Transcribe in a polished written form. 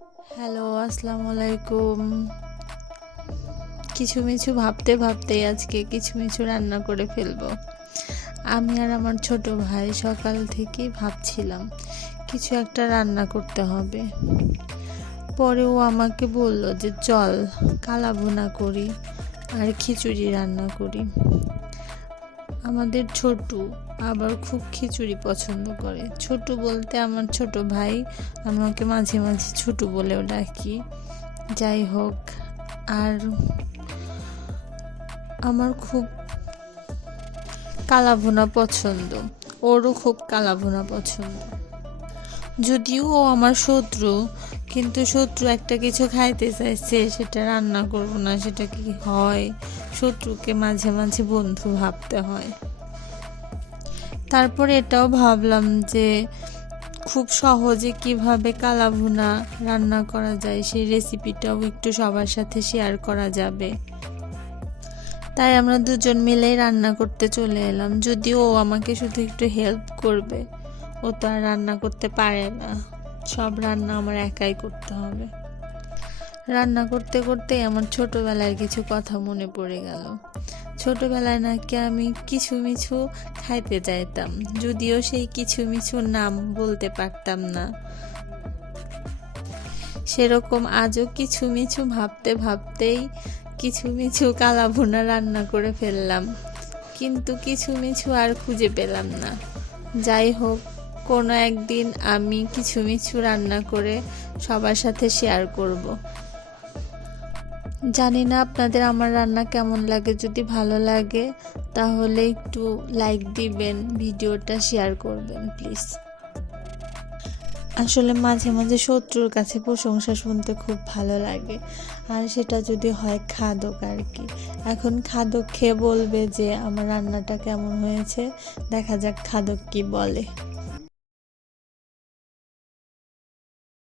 Hello, আসসালামু আলাইকুম। কিছু ভাবতেই আজকে কিছু রান্না করে ফেলবো। আমি আর আমার ছোট ভাই সকাল থেকেই ভাবছিলাম কিছু একটা রান্না করতে হবে। পরে ও আমাকে বলল যে চল কালা ভুনা করি আর খিচুড়ি রান্না করি। আমাদের ছোটু আবার খুব খিচুড়ি পছন্দ করে। ছোটু বলতে আমার ছোট ভাই, আমি ওকে মাঝে মাঝে ছোটু বলেও ডাকি। যাই হোক, আর আমার খুব কালা ভুনা পছন্দ, ওরও খুব কালা ভুনা পছন্দ। যদিও ও আমার শত্রু, কিন্তু শত্রু একটা কিছু খাইতে চাইছে, সেটা রান্না করব না, সেটা কি হয়? শত্রুকে মাঝে মাঝে বন্ধু ভাবতে হয়। তারপর এটাও ভাবলাম যে খুব সহজে কিভাবে কালা ভুনা রান্না করা যায় সেই রেসিপিটাও একটু সবার সাথে শেয়ার করা যাবে। তাই আমরা দুজন মিলেই রান্না করতে চলে এলাম। যদিও ও আমাকে শুধু একটু হেল্প করবে, ও তো আর রান্না করতে পারে না, সব রান্না আমার একাই করতে হবে। রান্না করতে করতে আমার ছোটবেলার কিছু কথা মনে পড়ে গেল। ছোটবেলায় নাকি আমি কিছু মিছু খাইতে চাইতাম, যদিও সেই কিছু মিছু নাম বলতে পারতাম না। সেরকম আজও কিছু মিছু ভাবতেই কিছু মিছু কালা ভুনা রান্না করে ফেললাম, কিন্তু কিছু মিছু আর খুঁজে পেলাম না। যাই হোক, কোনো একদিন আমি কিছু মিছু রান্না করে সবার সাথে শেয়ার করব। জানি না আপনাদের আমার রান্না কেমন লাগে। যদি ভালো লাগে তাহলে একটু লাইক দিবেন, ভিডিওটা শেয়ার করবেন প্লিজ। আসলে মাঝে মাঝে শত্রুর কাছে প্রশংসা শুনতে খুব ভালো লাগে, আর সেটা যদি হয় খাদক আর কি। এখন খাদক খেয়ে বলবে যে আমার রান্নাটা কেমন হয়েছে, দেখা যাক খাদক কি বলে।